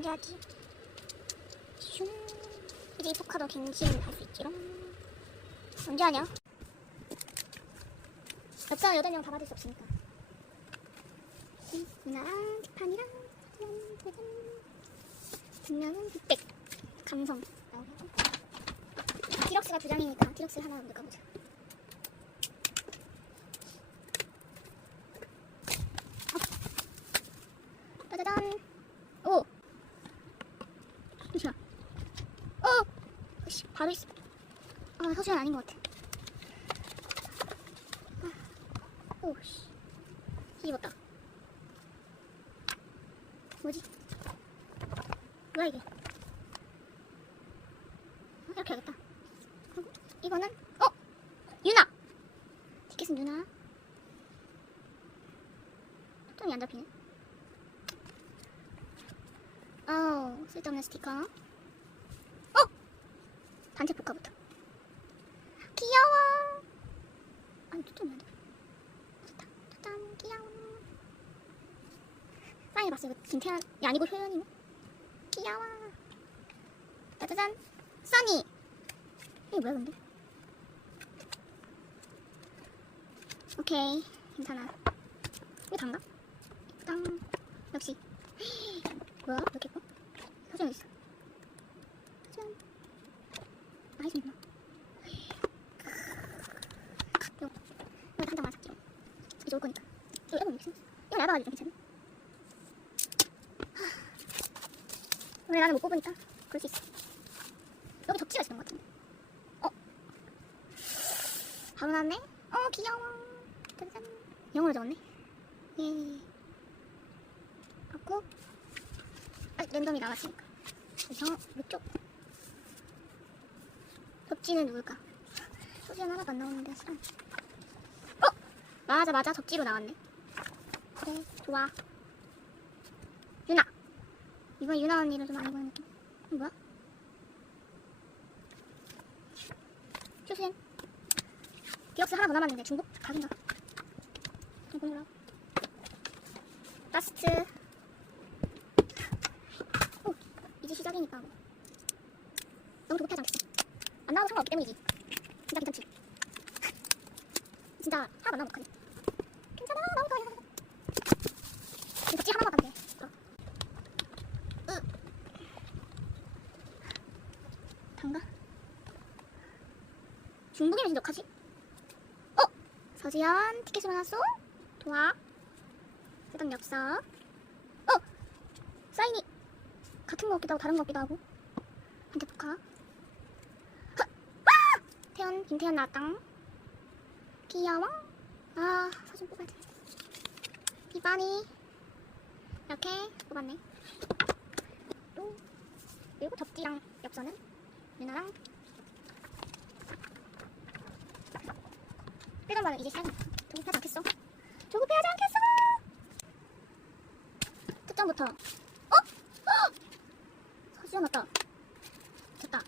이야기. 슝. 이제 이 포카도 갱신 할수 있지롱. 언제 하냐? 엽사 여덟 명다 받을 수 없으니까. 티파니랑 짜잔, 짜잔. 분명은 빅백 감성. 디럭스가 두 장이니까 디럭스 하나 넣어보자. 짜자잔. 오. 잠시만. 어. 으씨, 바로 있어. 아, 서수연 아닌 것 같아. 아, 오, 씨. 뒤집었다. 뭐지? 뭐야 이게? 어, 이렇게 하겠다. 이거는 어 유나. 티켓은 유나. 초점이 안 잡히네. 어 쓸데없는 스티커. 어 단체 포카부터. 귀여워. 아니 초점이 안 잡혀. 좋다. 짜잔 귀여워. 사인해 봤어 이거 김태환이 아니고 효연이네. 귀여워. 짜자잔. 써니. 이게 뭐야 근데? 오케이 괜찮아. 이거 단가? 땅. 역시. 뭐야? 왜 이렇게 커? 사진 어디 있어? 짠. 나는 못 뽑으니까 그럴 수 있어. 여기 덕지가 있는 것 같은데. 어? 바로 나왔네? 어, 귀여워. 짜잔. 영어로 적었네. 예. 갖고, 아직 랜덤이 나왔으니까. 이상한, 이쪽. 덕지는 누굴까? 소지는 하나도 안 나오는데, 싫어. 어? 맞아, 맞아. 덕지로 나왔네. 그래, 좋아. 유나. 이번 유나 언니를 좀 많이 보는 느낌. 뭐야? 쇼센 기억스 하나 더 남았는데 중복 각인가? 좀 보내라 라스트 오 이제 시작이니까 뭐. 너무 조급하지 않겠어 안 나와도 상관없기 때문이지 진짜 괜찮지 진짜 하나도 안 나오면 어떡하니 괜찮아 나오다 야 이거 덕지 하나만 하면 돼 어. 으. 단가? 중복이면 진짜 어떡하지? 어? 서지연 티켓을 하나쏘 도와 세당 엽서 어? 사인이 같은 거 같기도 하고 다른 거 같기도 하고 포카 아! 태연 김태연 나왔당 귀여워 아 사진 뽑아야 돼 비바니 이렇게 뽑았네 또 그리고 덕지랑 엽서는 유나랑 빼던 말은 이제 시작이야. 조급하지 않겠어? 조급해하지 않겠어! 특전부터. 어? 어! 서수연 왔다. 됐다.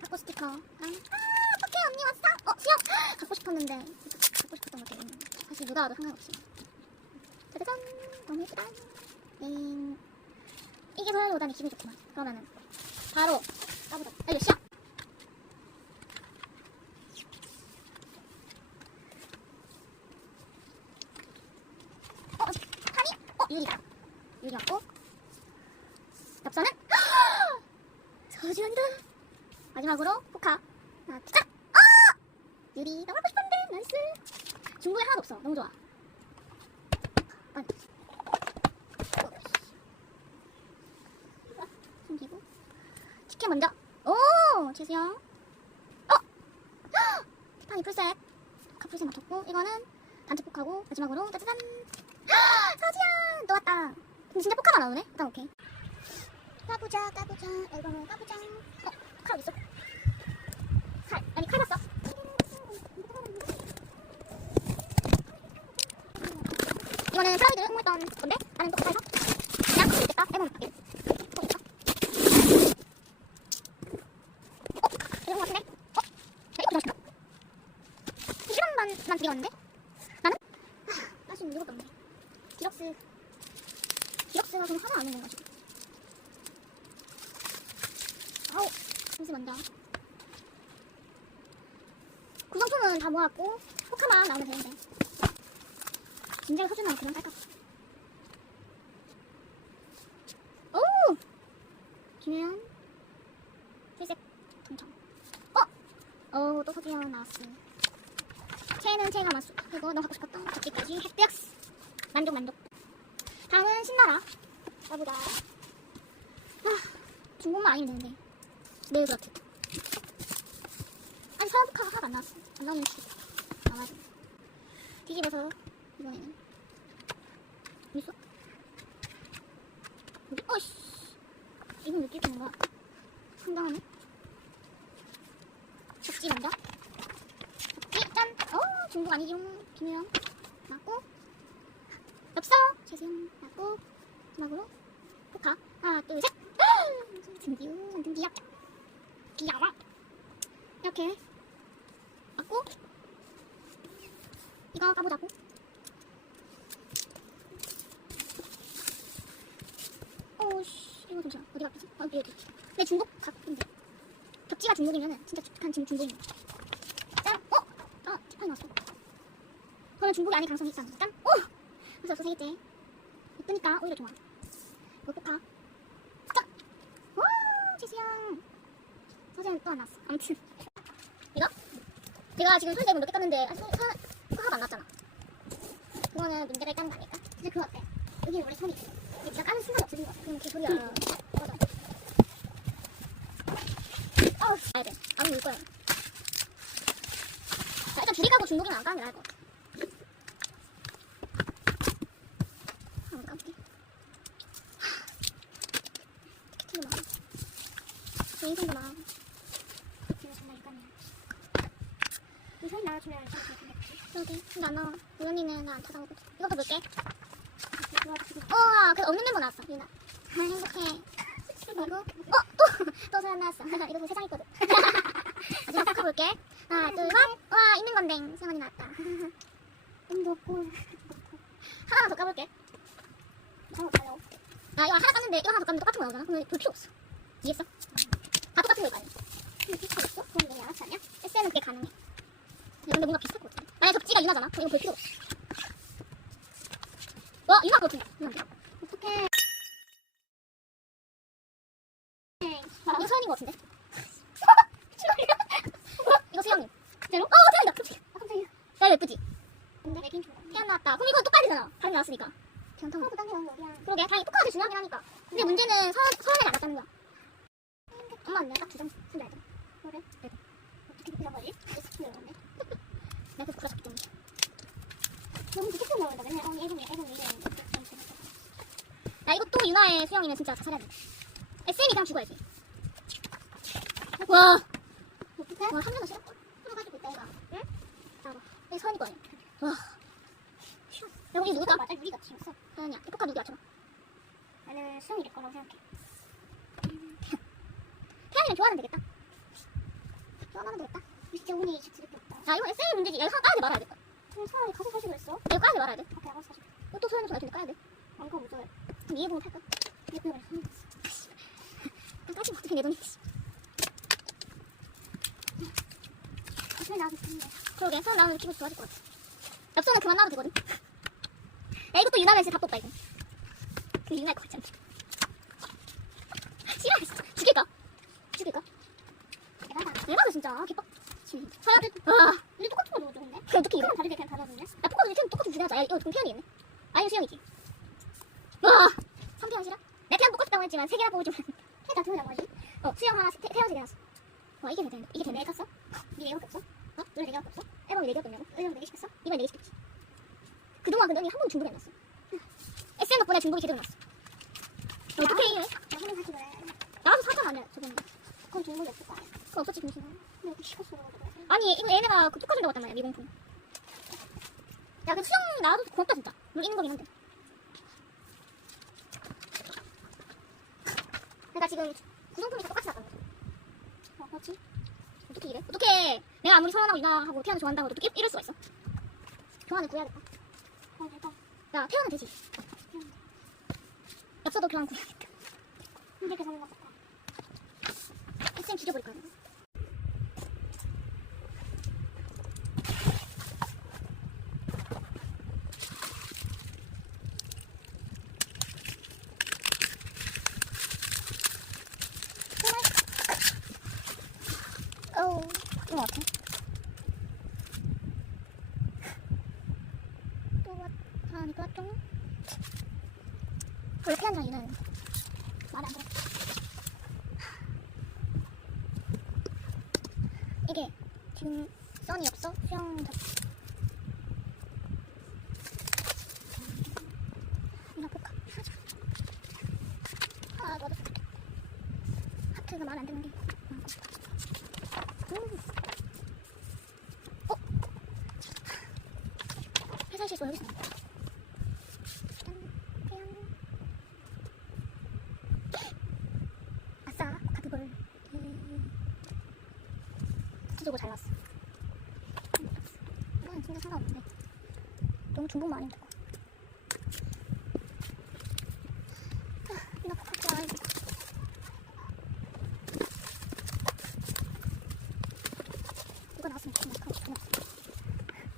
갖고 스티커. 랑 아, 어떡해, 언니 왔어? 어, 시영! 갖고 싶었는데. 갖고 싶었던 것들. 사실 누가 와도 상관없지. 짜자잔! 너무 예쁘다. 엥. 이게 소연이 오다니 기분이 좋구만. 그러면은. 바로 까보자. 알려, 시작! 어, 파니? 어, 유리다. 유리 왔고. 엽서는? 서지연이다. 마지막으로 포카. 하나, 짝! 아! 유리, 너무 하고 싶었는데. 나이스. 중국에 하나도 없어. 너무 좋아. 빨리. 어, 숨기고. 티켓 먼저. 오! 재수영. 어! 티파니 풀셋. 포카 풀셋 맞췄고. 이거는 단체 포카고. 마지막으로 짜자잔. 서지연 또 왔다. 근데 진짜 포카가 나오네. 일단 오케이. 까보자 까보자 앨범을 까보자. 어 칼 있어? 칼 아니 칼 봤어. 이거는 프라이드 홍보했던 건데 나는 또 가서 그냥. 또 있어? 어 이런 거 같은데? 어? 나 이거 좋아하신다. 2시간만만 드리웠는데? 나는? 아, 할수 있는 이것도 없네. 디럭스 디럭스가 좀 하나 아닌 건가 지금 렌즈 먼저. 구성품은 다 모았고 포카만 나오면 되는데. 진작 서준하면 그냥 깔까? 오! 김혜연 필색 당첨. 어? 어, 또 서준현 나왔어. 채 는 채가 맞수. 그리고 너 갖고 싶었던 잡지까지 획득. 만족 만족. 다음은 신나라. 가보자. 아, 중국만 아니면 되는데. 매일 그렇게. 아니 서부카가 하나도 안 나왔어. 안 나오면 죽겠다. 나와야 뒤집어서 이번에는 있어? 어디? 어이씨. 이건 있는 거야. 상당하네. 접지 먼저. 어 중국 아니지용. 김혜영 나고. 엽서 최수영 나고. 마지막으로 포카 하나 둘 셋. 등기우 완전 귀엽다. 귀여워. 이렇게 맞고 이거 까보자고. 오씨 이거 잠시만 어디 갔지? 어 여기. 근데 중복 각인데 벽지가 중복이면은 진짜 지금 중복인. 어? 아 티파이 나왔어. 그러면 중복이 아닐 가능성이 있다. 짠. 오. 그래서 없어 세 개째. 예쁘니까 오히려 좋아. 짠. 와 지수형. 서재는 또 안 나왔어. 아무튼 이거 내가 지금 손재고 몇개 깠는데 아, 손, 손, 포카가 안 났잖아. 그거는 문제가 있다는 거 아닐까? 근데 그거 어때? 여기 원래 손이 있어. 제가 까는 순간이 없어진 거 같아. 그럼 개소리야. 맞아. 아우, 가야 돼. 아무 울 거야. 자, 일단 둘이 가고 중복이면 안 까는 게 나을 것 같아. 한번 까볼게. 티켓팅도 많아. 개인생도 많아. 제가 정말 이거네요. 근데 안 나와. 우연이는 나안 찾아오고. 이것도 볼게. 어, 그 없는 멤버 나왔어. 유나. 아, 행복해. 그리고 어, 또, 또 사람 나왔어. 이거 세상 있거든. 마지막 딱 볼게. 하나, 둘, 셋. 와, 있는 건데. 수영언니 나왔다. 너무 없고. 하나 더 까볼게. 잠깐 가요. 아, 이거 하나 깠는데 이거 하나 더 까면 똑같은 거 나오잖아. 그러면 볼 필요 없어. 이해했어? 유나잖아. 그럼 이거 볼 필요 없어. 와, 유나 같은데. 유나. 어떡해. 이거 서연인 것 같은데? 이거 수영님. 진짜로? 어, 태연이다. 깜짝이야. 아, 깜짝이야. 나 예쁘지? 근데 애긴 좋아. 태연 나왔다. 그럼 이건 똑같이 되잖아. 다른 나왔으니까. 태연 타고. 딴게 나온 거 어디야? 그러게. 다행히 똑같이 중요하긴 하니까. 근데 문제는 서, 서연이 안 났다는 거야. 엄마 언니가 딱두 장. 근데 알죠? 그래? 네. 어떻게 그런 거지? 건데? 내가 그 부러졌기 때문에. 너무 나온다. 맨날 어, 이래. 야, 이것도 유나의 수영이면 진짜 자살해야 돼. SM이 그냥 죽어야지. 와. 어떡해? 와, 한 명은 싫어? 하나 가지고 있다, 이거. 응? 나봐. 이거 서연이 거 아니야? 와. 야, 우리 누구다? 맞아, 유리가 지었어. 서연이야. 이포카 누구야, 저거? 나는 수영이 될 거라고 생각해. 태연이는 좋아하면 되겠다. 좋아하면 되겠다. 진짜 운이 진짜 없다. 아, 이거 SM 문제지. 야, 이거 까지 말아야 돼. 차라리 가서 사지 그랬어? 이거 까지 말아야 돼. 오케이, 알았어. 사지. 이것도 소연이 좋아할 텐데 까야 돼. 안 까고 무서워. 그럼 이해보면 탈까? 이해보면 그래. 까지 마. 어떻게 내 돈이지? 수연 나와도 좋은데. 그러게, 수연 나오면 기분 좋아질 것 같아. 엽서는 그만 나와도 되거든. 야, 이것도 유나 멘스 다 뽑다, 이거. 유나일 것 같지 않냐? 싫어, 진짜. 죽일까? 죽일까? 대박이다. 대박이다, 진짜. 개빡. 서연, 와. 근데 똑같은 거 넣어줘, 근데? 그럼 어떻게 이래? 다르게 그냥 달아주네? 야, 포카도 이렇게 똑같은 주제하자. 야, 이거 동태연이겠네? 아니면 수영이지. 와. 3태연 싫어? 내 태연 똑같다고 했지만 세 개나 뽑으면 태연 다 태연이라고 하지? 어, 수영 하나, 태, 태연 세개 났어. 와, 이게 되는데. 이게 되네. 깠어? 니네 개밖에 없어? 어? 너네 네 개밖에 없어? 앨범이 네 개밖에 없냐고? 앨범 네 개씩 했어? 이번에 네 개씩 했지. 그동안 근데 언니 한 번도 중복이 안 났어. SM 덕분에 중복이 제대로 났어. 어떻게 이래? 나는 사실 그래. 나와서 사잖아, 아니야, 저번에. 그건 중복이 없을 거 아니야. 그건 없었지. 근 아니, 이거 얘네가 그 톡까준다고 했단 말이야, 미공품. 야, 그 수영 나와도 고맙다, 진짜. 물 있는 거긴 한데. 그러니까 지금 구성품이 다 똑같이 나왔단 말이야. 어, 그렇지. 어떻게 이래? 어떻게 내가 아무리 서연하고 유나하고 태연을 좋아한다고 어떻게 이럴 수가 있어? 교환을 구해야겠다. 어, 됐다. 야, 태연은 되지. 엽서도 교환 구해야겠다. 근데 계산인 것같아. 쌤 죽여버릴 거야. 어우, 바뀐 것 같아. 또 왔, 아, 또 왔죠? 원래 태연장이는 말이 안 들어. 이게 지금 선이 없어? 수영 잡. 이거 볼까? 하자. 아, 좋겠다. 하트가 말 안 되는 게. 음. 어? 회사 실수 여기 있어. 짠, 짠. 아싸, 아까 그걸. 음. 주고 잘 났어. 이건 진짜 상관없는데. 너무 중복만 아니면 될거 나 포카지 아이고. 이거 나왔으면 좋겠네. 그럼 좋겠네.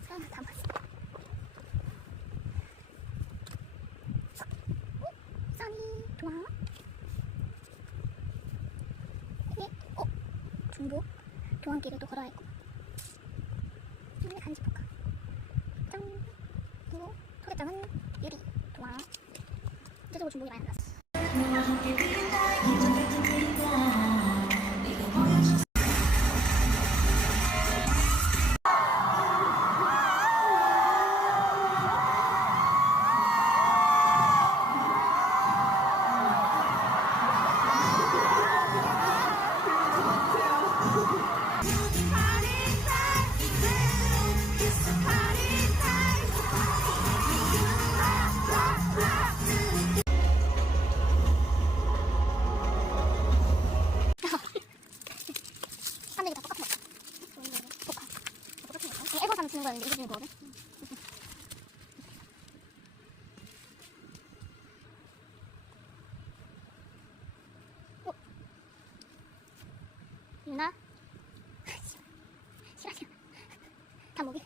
아, 다 맞았어. 어? 써니, 좋아. 예, 어? 중복? 교환길을 또 걸어야 했고. 근데 간지 볼까? 짠. 그리고 소개장은 유리, 좋아. 전체적으로 중복이 많이 났어. 유나? 싫어 싫어. 다먹